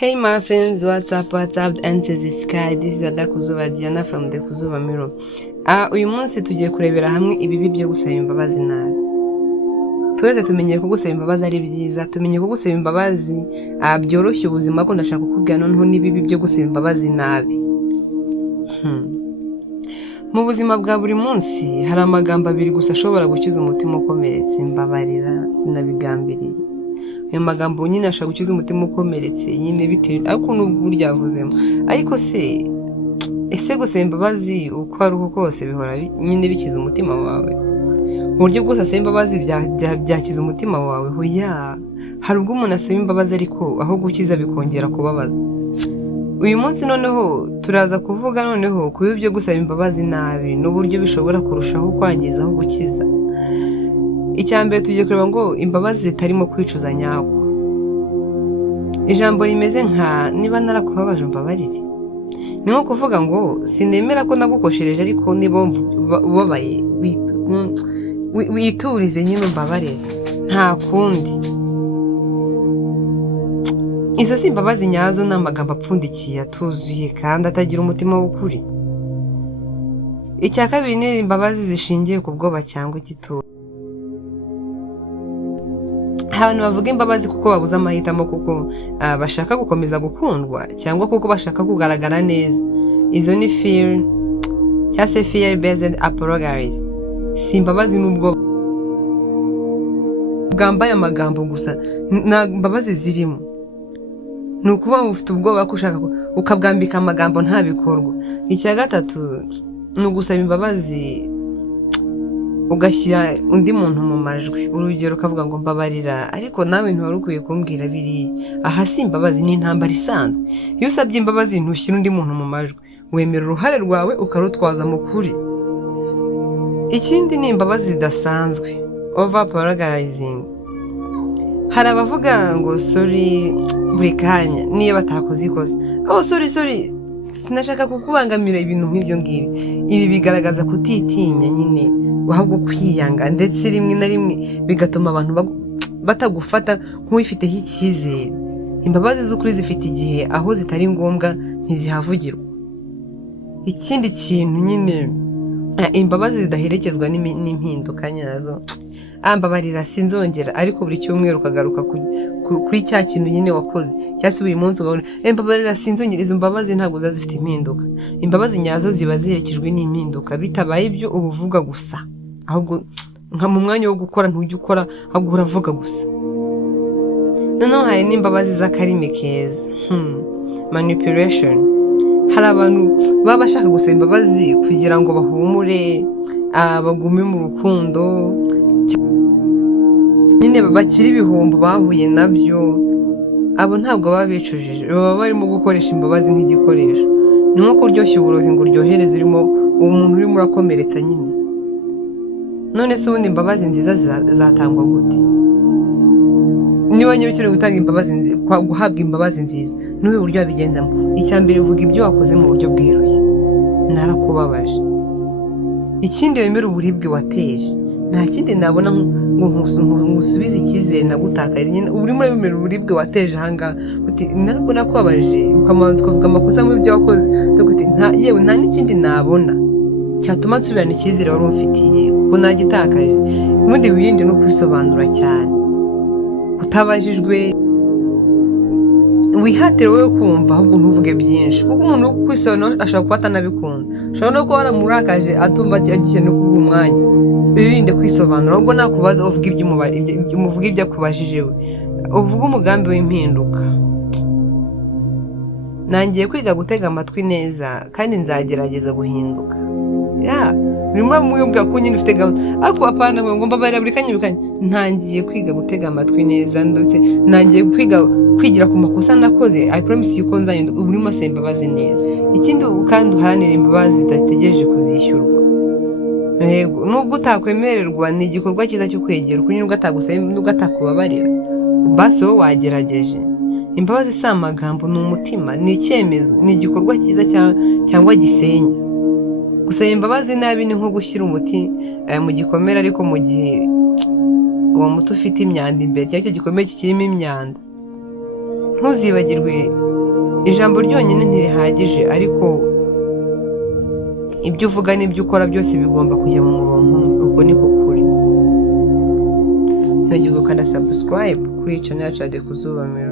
Hey my friends, what's up, and to the sky. This is Ada Kuzuba Diana from the Kuzuba Mirror. Uyu munsi tugiye kurebera hamwe ibibi byo gusaba imbabazi nabi. Twese tumenye ko gusaba imbabazi ari byiza, tumenye ko gusaba imbabazi byoroshye ubuzima, ko ndashaka kukubwira noneho n'ibibi byo gusaba imbabazi nabi. Mu buzima bwa buri munsi hari amagambo abiri gusa ashobora gukiza umutima ukomeretse: mbabarira, sinabigambiriye. Ayo magambo nyine ashaka gukiza umutima ukomeretse nyine bitewe ariko n'ubwo uryavuzemo. Ariko ese gusaba imbabazi uko ari uko kose bihora nyine bikiza umutima wawe? Uburyo bwose asaba imbabazi byakiza umutima wawe? Hoya, hari ubwo umuntu asaba imbabazi ariko aho gukiza bikongera kubabaza. Uyu munsi noneho turaza kuvuga noneho ku byo gusaba imbabazi nabi n'uburyo bishobora kurushaho kwangiza aho gukiza. Icyambere tugiye kureba ngo imbabazi zitarimo kwicuza nyako. Ijambo rimeze nka niba narakubabaje mbabarire. Ni nko kuvuga ngo sinemera ko nagukoshereje, ariko niba ubabaye witurize nyine mbabarire, nta kundi. Izo si imbabazi nyazo, ni amagambo apfundikiye atuzuye kandi atagira umutima w'ukuri. Icya kabiri ni imbabazi zishingiye ku bwoba cyangwa igitutu. Abantu bavuga imbabazi kuko babuze amahitamo, kuko bashaka gukomeza gukundwa cyangwa kuko bashaka kugaragara neza. Izo ni fear cyangwa se fear based apologies. Si imbabazi n'ubwo bwambaye amagambo gusa, nta mbabazi zirimo. Ni ukuvuga ngo ufite ubwoba ko ushaka ukabwambika amagambo nta bikorwa. Icya gatatu ni ugusaba imbabazi ugashyira undi muntu mu majwi. Urugero ukavuga ngo mbabarira, ariko nawe ntiwari ukwiye kumbwira biriya. Aha si imbabazi, ni intambara isanzwe. Iyo usabye imbabazi ntushyira undi muntu mu majwi, wemera uruhare rwawe ukarutwaza mu kuri. Ikindi ni imbabazi zidasanzwe, over apologizing. Hari abavuga ngo sorry buri kanya niyo batakoze ikosa. Oh sorry, sinashaka kukubangamira, ibintu nk'ibyo ngibi. Ibi bigaragaza kutitinya nyine, ahubwo kwiyanga, ndetse rimwe na rimwe bigatuma abantu batagufata nk'uwifiteho icyizere. Imbabazi z'ukuri zifite igihe aho zitari ngombwa ntizihavugirwa. Ikindi kintu nyine, imbabazi zidaherekezwa n'impinduka nyazo. Mbabarira sinzongera, ariko buri cyumweru ukagaruka kuri cya kintu nyine wakoze, cyangwa se buri munsi ugahora mbabarira sinzongera. Izo mbabazi ntabwo ziba zifite impinduka. Imbabazi nyazo ziba ziherekejwe n'impinduka. Bitabaye ibyo uba uvuga gusa, ahubwo nka mu mwanya wo gukora ntujya ukora, ahubwo uravuga gusa. Noneho hari n'imbabazi z'akarimi keza, manipulation. Hari abantu baba bashaka gusaba imbabazi kugira ngo bahumure, bagume mu rukundo, nyine bakiri ibihombo bahuye nabyo. Abo ntabwo baba bicujije, baba barimo gukoresha imbabazi nk'igikoresho. Ni nko kuryoshya uburozi ngo uryohereze urimo umuntu urimo urakomeretsa nyine. None se ubundi imbabazi nziza zatangwa gute? Niba nyine ukeneye gutanga imbabazi, guhabwa imbabazi nziza, n'ubu buryo wabigenzamo. Icyambere uvuga ibyo wakoze mu buryo bweruye: narakubabaje. Ikindi wemera uburibwe wateje. Nta kindi nabona ngo nkusubize icyizere nagutakaje. Nyine urimo wemera uburibwe wateje ahangaha, uti ntabwo nakubabaje, ukamanza ukavuga amakosa mu byo wakoze, yewe nta n'ikindi nabona cyatuma nsubirana icyizere wari umfitiye ko nagitakaje. Ubundi wirinde no kwisobanura cyane, utabajijwe. Wihatire wowe kumva, ahubwo ntuvuge byinshi, kuko umuntu wo kwisobanura ashobora kuba atanabikunda. Ushobora no kuba waramurakaje atumva agikeneye kuguha umwanya. Wirinde kwisobanura, ahubwo nakubaza uvuge ibyo akubajije we, uvuge umugambi w'impinduka. Nangiye kwiga gutega amatwi neza kandi nzagerageza guhinduka. Urimo muyubwira ko nyine ufite gahunda, ariko apana ngo mbabarira buri kanya. Ntangiye kwiga gutega amatwi neza, ndetse nangiye kwigira ku makosa nakoze. I promise you ko nzahinduka. Urimo asaba imbabazi neza. Ikindi kandi uharanira imbabazi zidategereje kuzishyurwa. Yego, nubwo utakwemererwa, ni igikorwa cyiza cyo kwegera ukuri, nubwo atakubabarira, basi wowe wagerageje. Imbabazi si amagambo, ni umutima, ni icyemezo, ni igikorwa cyiza cyangwa gisenya. Gusaba imbabazi nabi ni nko gushyira umuti mu gikomere, ariko mu gihe uwo muti ufite imyanda imbere, cyangwa icyo gikomere kikirimo imyanda. Ntuzibagirwe ijambo ryonyine ntirihagije, ariko ibyo uvuga n'ibyo ukora byose bigomba kujya mu murongo umwe. Uko niko kuri. Ntugire gukanda subscribe kuri iyi channel yacu ya The Kuzuba Mirror.